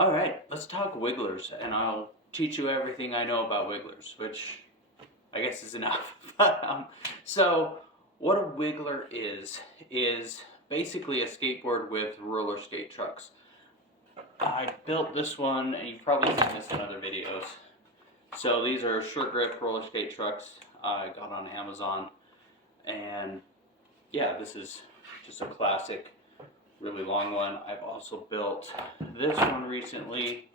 Alright, let's talk wigglers, and I'll teach you everything I know about wigglers, which I guess is enough. So, what a wiggler is basically a skateboard with roller skate trucks. I built this one, and you've probably seen this in other videos. So these are short grip roller skate trucks I got on Amazon, and yeah, this is just a classic, really long one. I've also built this one recently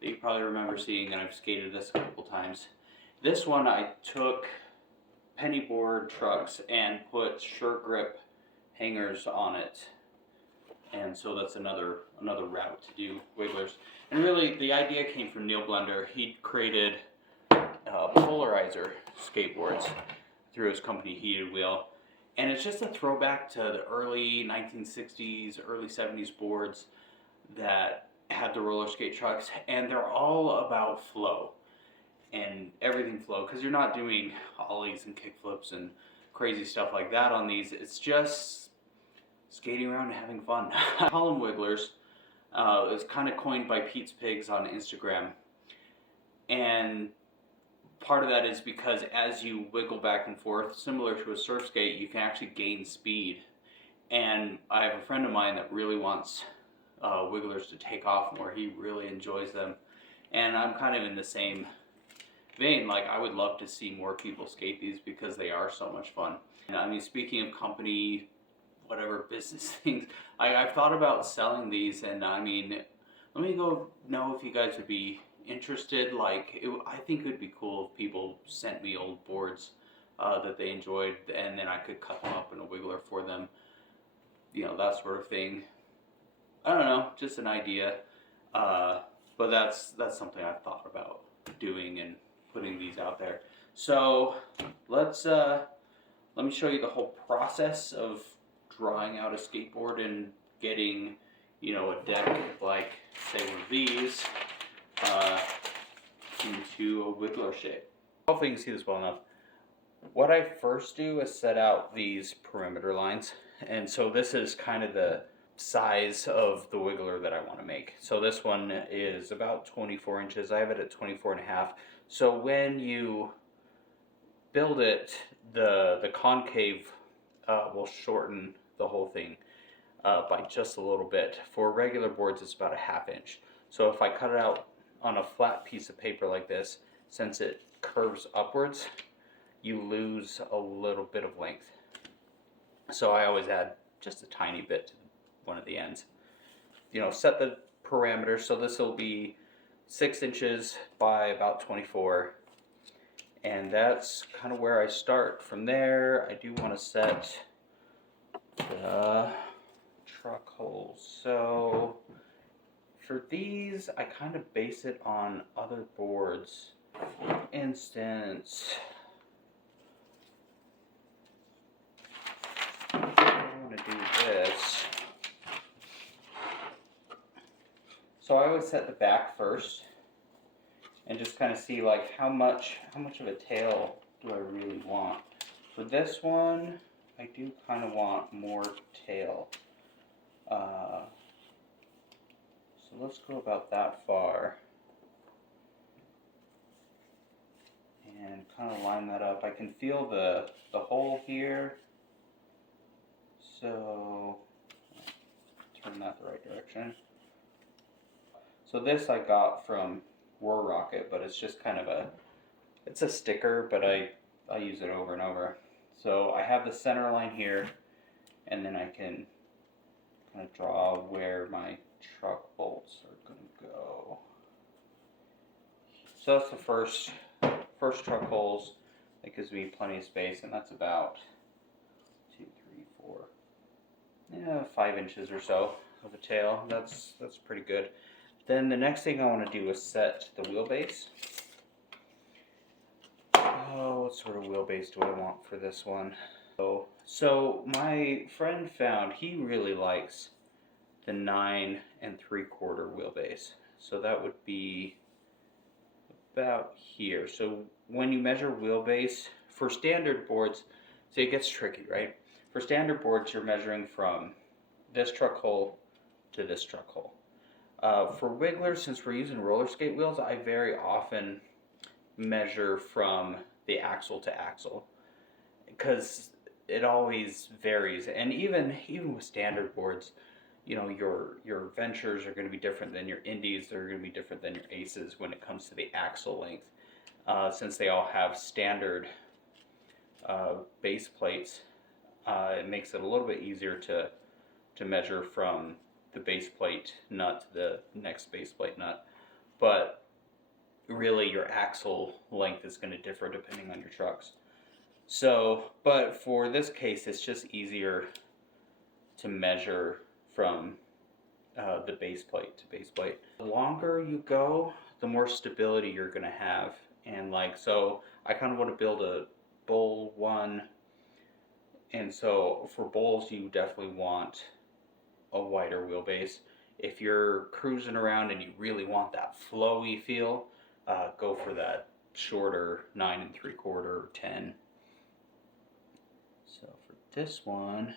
that you probably remember seeing, and I've skated this a couple times. This one I took penny board trucks and put short grip hangers on it, and so that's another route to do wigglers. And really, the idea came from Neil Blender. He created polarizer skateboards through his company Heated Wheel, and it's just a throwback to the early 1960s, early 70s boards that had the roller skate trucks, and they're all about flow and everything flow, because you're not doing ollies and kickflips and crazy stuff like that on these. It's just skating around and having fun. I call them wigglers. It's kind of coined by Pete's Pigs on Instagram, and part of that is because as you wiggle back and forth, similar to a surf skate, you can actually gain speed. And I have a friend of mine that really wants wigglers to take off more. He really enjoys them, and I'm kind of in the same vein. Like, I would love to see more people skate these because they are so much fun. And I mean, speaking of company, whatever business things, I've thought about selling these, and I mean, let me know if you guys would be interested. Like, I think it would be cool if people sent me old boards that they enjoyed, and then I could cut them up in a wiggler for them. You know, that sort of thing. I don't know, just an idea. But that's something I've thought about doing and putting these out there. So let me show you the whole process of drawing out a skateboard and getting, you know, a deck like, say, one of these into a wiggler shape. Hopefully you can see this well enough. What I first do is set out these perimeter lines, and so this is kind of the size of the wiggler that I want to make. So this one is about 24 inches. I have it at 24 and a half. So when you build it, the concave will shorten the whole thing by just a little bit. For regular boards, it's about a ½ inch. So if I cut it out on a flat piece of paper like this, since it curves upwards, you lose a little bit of length. So I always add just a tiny bit to one of the ends. You know, set the parameters. So this will be 6 inches by about 24. And that's kind of where I start. From there, I do want to set the truck holes. So for these, I kind of base it on other boards. For instance, I want to do this. So I always set the back first and just kind of see, like, how much of a tail do I really want. For this one, I do kind of want more tail. So let's go about that far and kind of line that up. I can feel the hole here, so turn that the right direction. So this I got from War Rocket, but it's just kind of it's a sticker, but I use it over and over. So I have the center line here, and then I can kind of draw where my truck bolts are going to go. So that's the first truck holes. That gives me plenty of space, and that's about 2, 3, 4, 5 inches or so of a tail. That's pretty good. Then the next thing I want to do is set the wheelbase. Oh, what sort of wheelbase do I want for this one? So my friend found he really likes the 9 3/4 wheelbase. So that would be about here. So when you measure wheelbase for standard boards, so it gets tricky, right? For standard boards, you're measuring from this truck hole to this truck hole. For wigglers, since we're using roller skate wheels, I very often measure from the axle to axle because it always varies. And even with standard boards, you know, your ventures are going to be different than your indies. They're going to be different than your aces when it comes to the axle length, since they all have standard base plates. It makes it a little bit easier to measure from the base plate nut to the next base plate nut. But really your axle length is going to differ depending on your trucks. So, but for this case, it's just easier to measure from the base plate to base plate. The longer you go, the more stability you're going to have. And like, so I kind of want to build a bowl one. And so for bowls, you definitely want a wider wheelbase. If you're cruising around and you really want that flowy feel, go for that shorter 9 3/4 or 10. So for this one,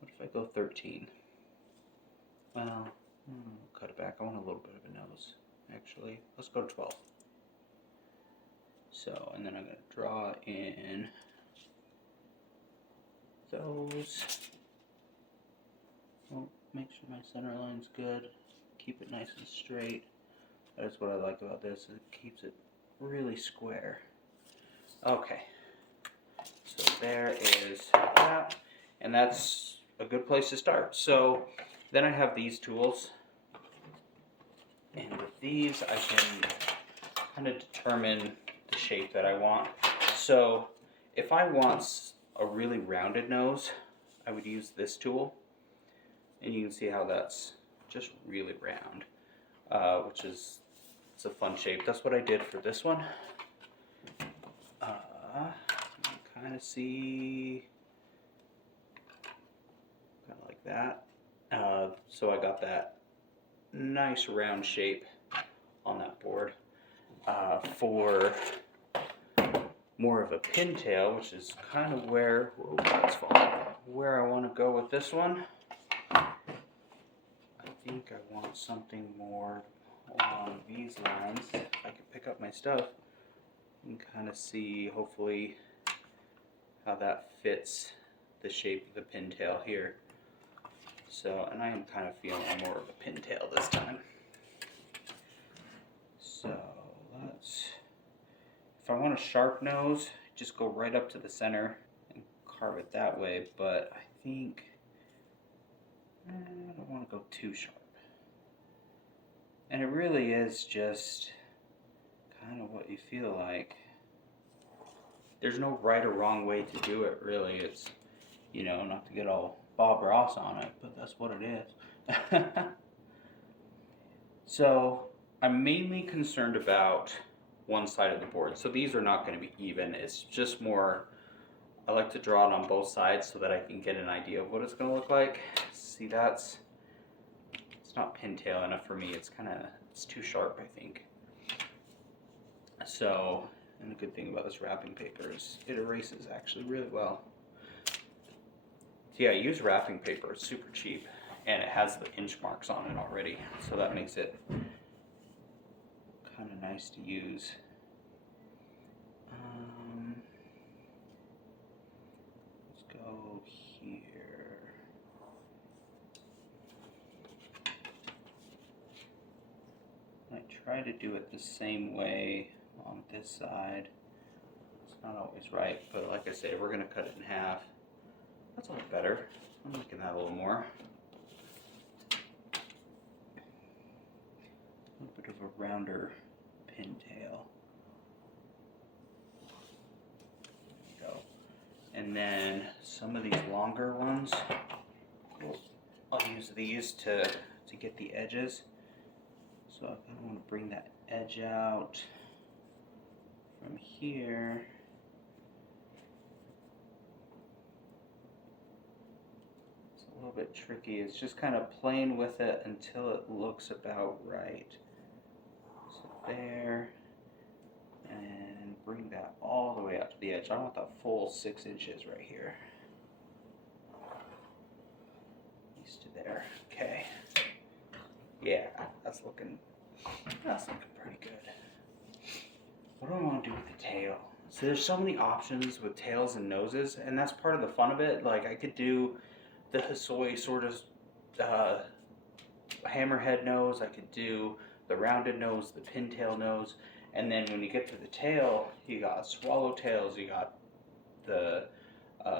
what if I go 13? Well, cut it back. I want a little bit of a nose, actually. Let's go to 12. So, and then I'm going to draw in those. Well, make sure my center line's good. Keep it nice and straight. That's what I like about this. It keeps it really square. Okay. So there is that. And that's a good place to start. So then I have these tools. And with these, I can kind of determine the shape that I want. So if I want a really rounded nose, I would use this tool. And you can see how that's just really round, which is, it's a fun shape. That's what I did for this one. You can kind of see, kind of like that. So I got that nice round shape on that board. For more of a pintail, which is kind of where, whoa, that's falling, where I want to go with this one. I think I want something more along these lines. If I can pick up my stuff, you can kind of see, hopefully, how that fits the shape of the pintail here. So, and I am kind of feeling more of a pintail this time. So, let's, if I want a sharp nose, just go right up to the center and carve it that way, but I think I don't want to go too sharp. And it really is just kind of what you feel like. There's no right or wrong way to do it, really. It's, you know, not to get all Bob Ross on it, but that's what it is. So I'm mainly concerned about one side of the board. So these are not going to be even. It's just more, I like to draw it on both sides so that I can get an idea of what it's going to look like. See, it's not pintail enough for me. It's it's too sharp, I think. So, and the good thing about this wrapping paper is it erases actually really well. So yeah, use wrapping paper. It's super cheap, and it has the inch marks on it already, so that makes it kind of nice to use. Let's go here. I try to do it the same way on this side. It's not always right, but like I said, we're going to cut it in half. That's a lot better. I'm liking that a little more. A little bit of a rounder pintail. There we go. And then some of these longer ones, I'll use these to get the edges. So I kind of want to bring that edge out from here. It's a little bit tricky. It's just kind of playing with it until it looks about right. So there, and bring that all the way out to the edge. I want the full 6 inches right here. Needs to there. Okay. Yeah, that's looking pretty good. What do I want to do with the tail? So there's so many options with tails and noses, and that's part of the fun of it. Like I could do the Hosoi sort of hammerhead nose. I could do the rounded nose, the pintail nose, and then when you get to the tail, you got swallowtails, you got the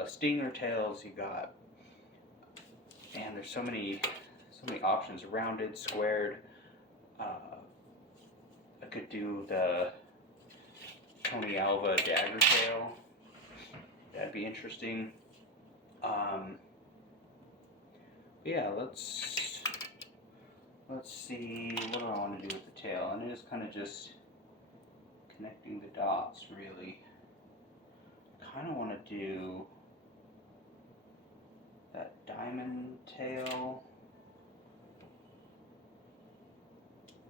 stinger tails, you got, and there's so many options: rounded, squared. I could do the Tony Alva dagger tail. That'd be interesting. Yeah, let's see, what do I want to do with the tail? And it is kind of just connecting the dots, really. I kind of want to do that diamond tail.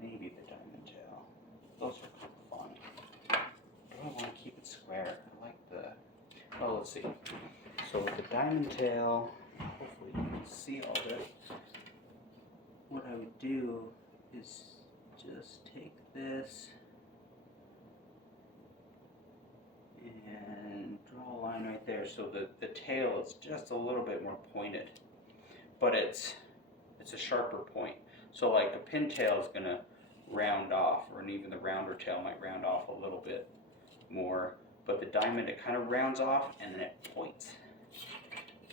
Maybe the diamond tail. Those are kind of fun. Do I want to keep it square? I like the, oh, let's see. So with the diamond tail, hopefully you can see all of it. What I would do is just take this and draw a line right there, so the tail is just a little bit more pointed, but it's a sharper point. So like a pintail is gonna round off, or even the rounder tail might round off a little bit more, but the diamond, it kind of rounds off and then it points.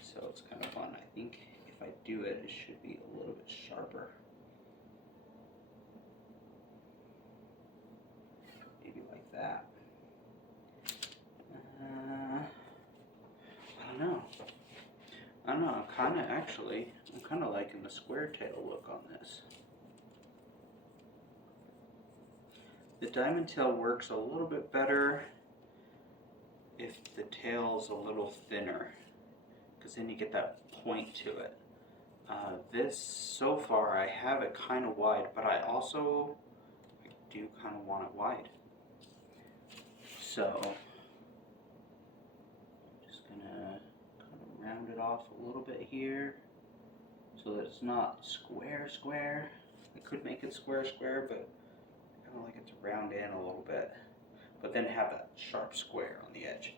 So it's kind of fun. I think if I do it, it should be a little bit sharper. Maybe like that. I don't know. I'm kind of liking the square tail look on this. The diamond tail works a little bit better if the tail's a little thinner, because then you get that point to it. This, so far, I have it kind of wide, but I do kind of want it wide. So, I'm just gonna kind of round it off a little bit here, so that it's not square. I could make it square, but I kind of like it to round in a little bit, but then have that sharp square on the edge.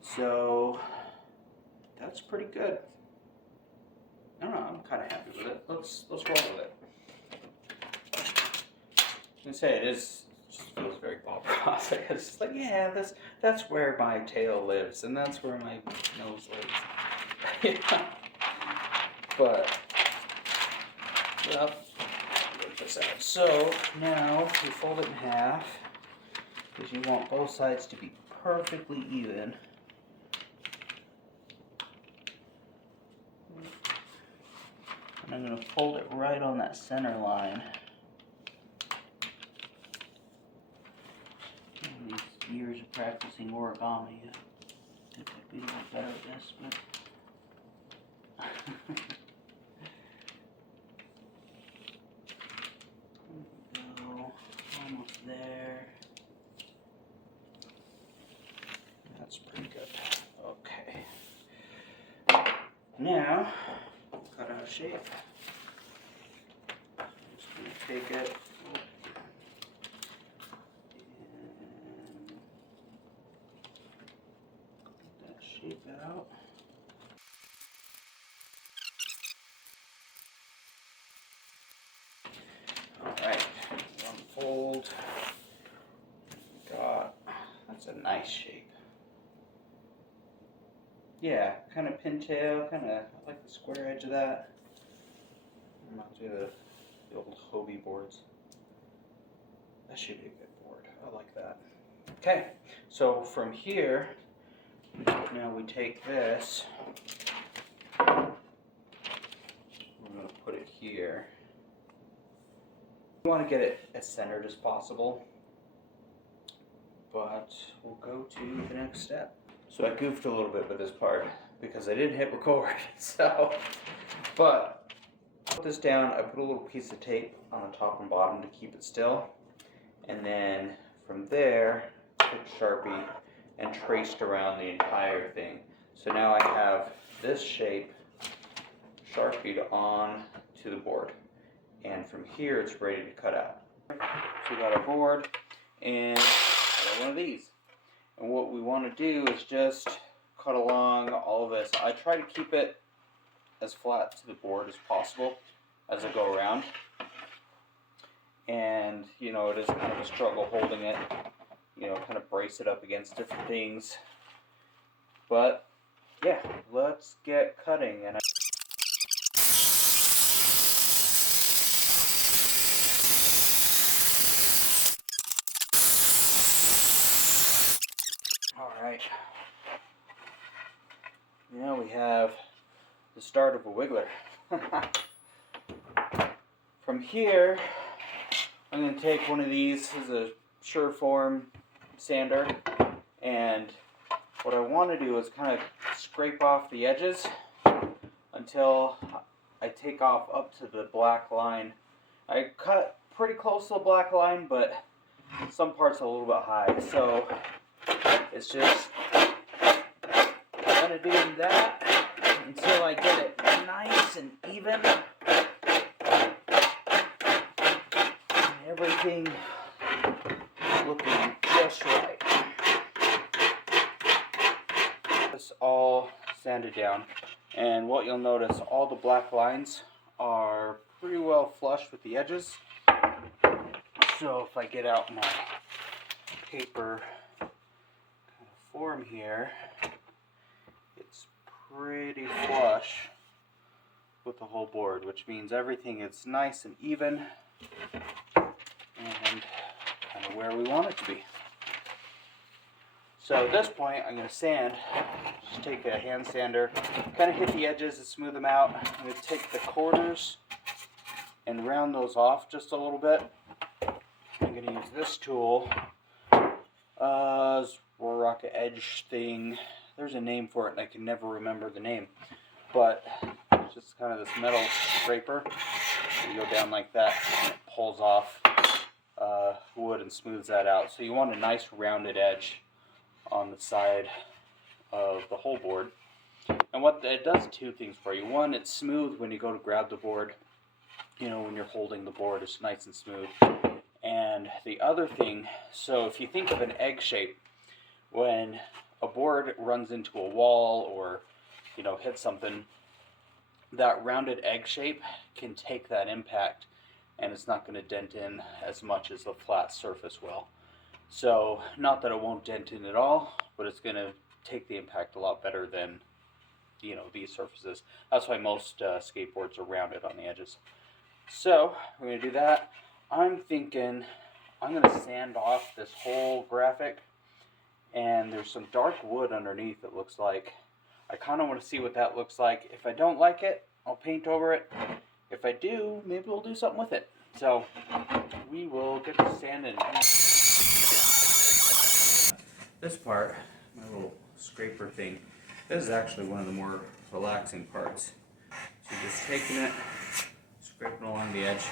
So, that's pretty good. I don't know, I'm kind of happy with it. Let's roll with it. I can say it just feels very Bob Ross. It's just like, yeah, that's where my tail lives, and that's where my nose lives. Yeah. But, well, work this out. So now you fold it in half, because you want both sides to be perfectly even. And I'm going to fold it right on that center line. And these years of practicing origami, I think I'd be a little better at this, but there we go, almost there. That's pretty good. Okay. Now, cut out a shape. I'm just going to take it and cut that shape out. Alright, unfold. That's a nice shape. Yeah, kind of pintail, I like the square edge of that. Reminds me of the old Hobie boards. That should be a good board. I like that. Okay, so from here, now we take this. We're going to put it here. We want to get it as centered as possible, but we'll go to the next step. So I goofed a little bit with this part because I didn't hit record. But I put this down, I put a little piece of tape on the top and bottom to keep it still. And then from there, took Sharpie and traced around the entire thing. So now I have this shape Sharpied on to the board. And from here it's ready to cut out. So we got our board and got one of these. And what we want to do is just cut along all of this. I try to keep it as flat to the board as possible as I go around. And, you know, it is kind of a struggle holding it, you know, kind of brace it up against different things. But, yeah, let's get cutting. And Alright, now we have the start of a wiggler. From here, I'm going to take one of these. This is a Sureform sander, and what I want to do is kind of scrape off the edges until I take off up to the black line. I cut pretty close to the black line, but some parts are a little bit high, so it's just kind of doing that until I get it nice and even. Everything looking just right. It's all sanded down, and what you'll notice, all the black lines are pretty well flush with the edges. So if I get out my paper kind of form here, it's pretty flush with the whole board, which means everything is nice and even and kind of where we want it to be. So at this point, I'm going to sand. Just take a hand sander, kind of hit the edges and smooth them out. I'm going to take the corners and round those off just a little bit. I'm going to use this tool, rocket edge thing. There's a name for it, and I can never remember the name. But it's just kind of this metal scraper. You go down like that, and it pulls off wood and smooths that out. So you want a nice rounded edge on the side of the whole board. And what it does, two things for you. One, it's smooth when you go to grab the board. You know, when you're holding the board, it's nice and smooth. And the other thing, so if you think of an egg shape, when a board runs into a wall or, you know, hits something, that rounded egg shape can take that impact, and it's not going to dent in as much as the flat surface will. So, not that it won't dent in at all, but it's going to take the impact a lot better than, you know, these surfaces. That's why most skateboards are rounded on the edges. So, we're going to do that. I'm thinking I'm going to sand off this whole graphic, and there's some dark wood underneath, it looks like. I kind of want to see what that looks like. If I don't like it, I'll paint over it. If I do, maybe we'll do something with it. So, we will get to sanding. This part, my little scraper thing, this is actually one of the more relaxing parts. So just taking it, scraping along the edge,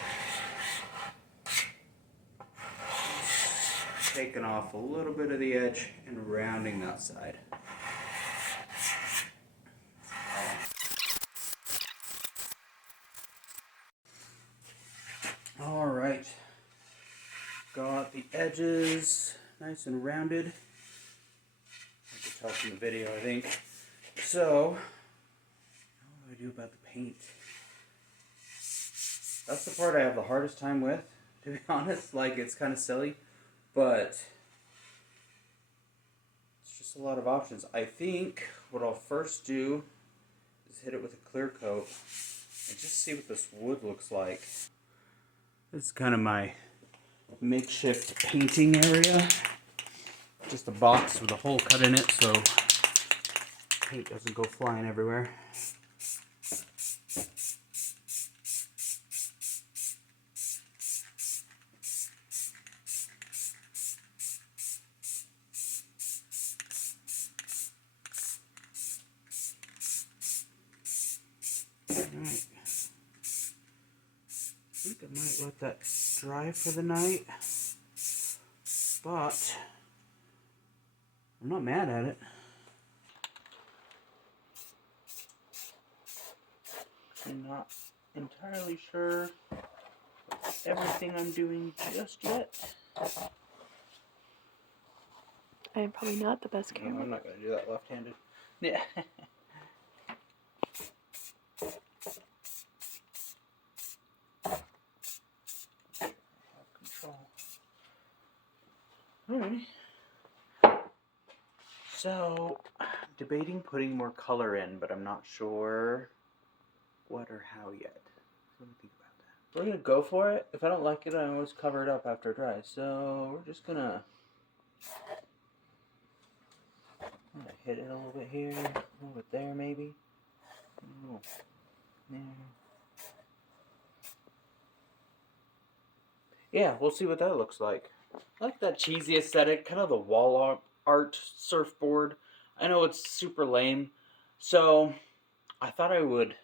taking off a little bit of the edge and rounding that side. Alright, got the edges nice and rounded. I can tell from the video, I think. So, what do I do about the paint? That's the part I have the hardest time with, to be honest. Like, it's kind of silly, but it's just a lot of options. I think what I'll first do is hit it with a clear coat and just see what this wood looks like. This is kind of my makeshift painting area. Just a box with a hole cut in it so paint doesn't go flying everywhere. Alright. I think I might let that dry for the night, but I'm not mad at it. I'm not entirely sure everything I'm doing just yet. I am probably not the best No, camera. I'm not going to do that left-handed. Yeah. Control. Alrighty. So, I'm debating putting more color in, but I'm not sure what or how yet. What do you think about that? We're going to go for it. If I don't like it, I always cover it up after it dries. So, we're just going to hit it a little bit here, a little bit there maybe. A little there. Yeah, we'll see what that looks like. I like that cheesy aesthetic, kind of the wall art surfboard. I know it's super lame, so I thought I would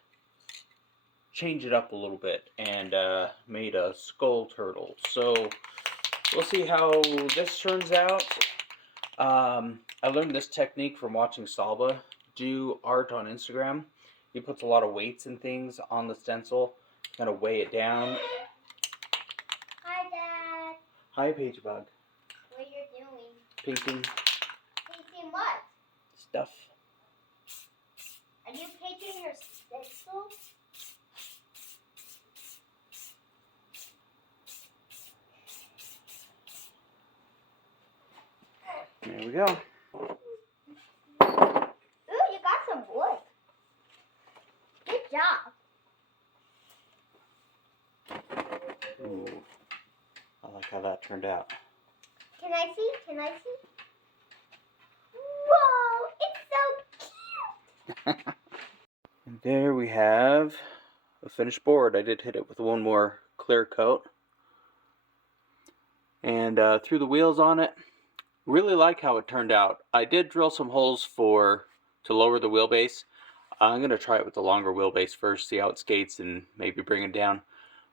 change it up a little bit and made a skull turtle. So we'll see how this turns out. I learned this technique from watching Salva do art on Instagram. He puts a lot of weights and things on the stencil, kind of weigh it down. Hi, Dad. Hi, Paige Bug. What are you doing? Painting Painting what? stuff. Are you painting your stencil? There we go. Ooh, you got some wood. Good job. Ooh, I like how that turned out. Can I see? Can I see? Whoa, it's so cute. And there we have a finished board. I did hit it with one more clear coat. And threw the wheels on it. Really like how it turned out. I did drill some holes to lower the wheelbase. I'm going to try it with the longer wheelbase first, see how it skates and maybe bring it down.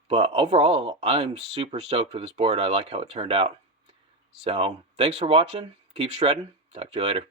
But overall, I'm super stoked with this board. I like how it turned out. So, thanks for watching. Keep shredding. Talk to you later.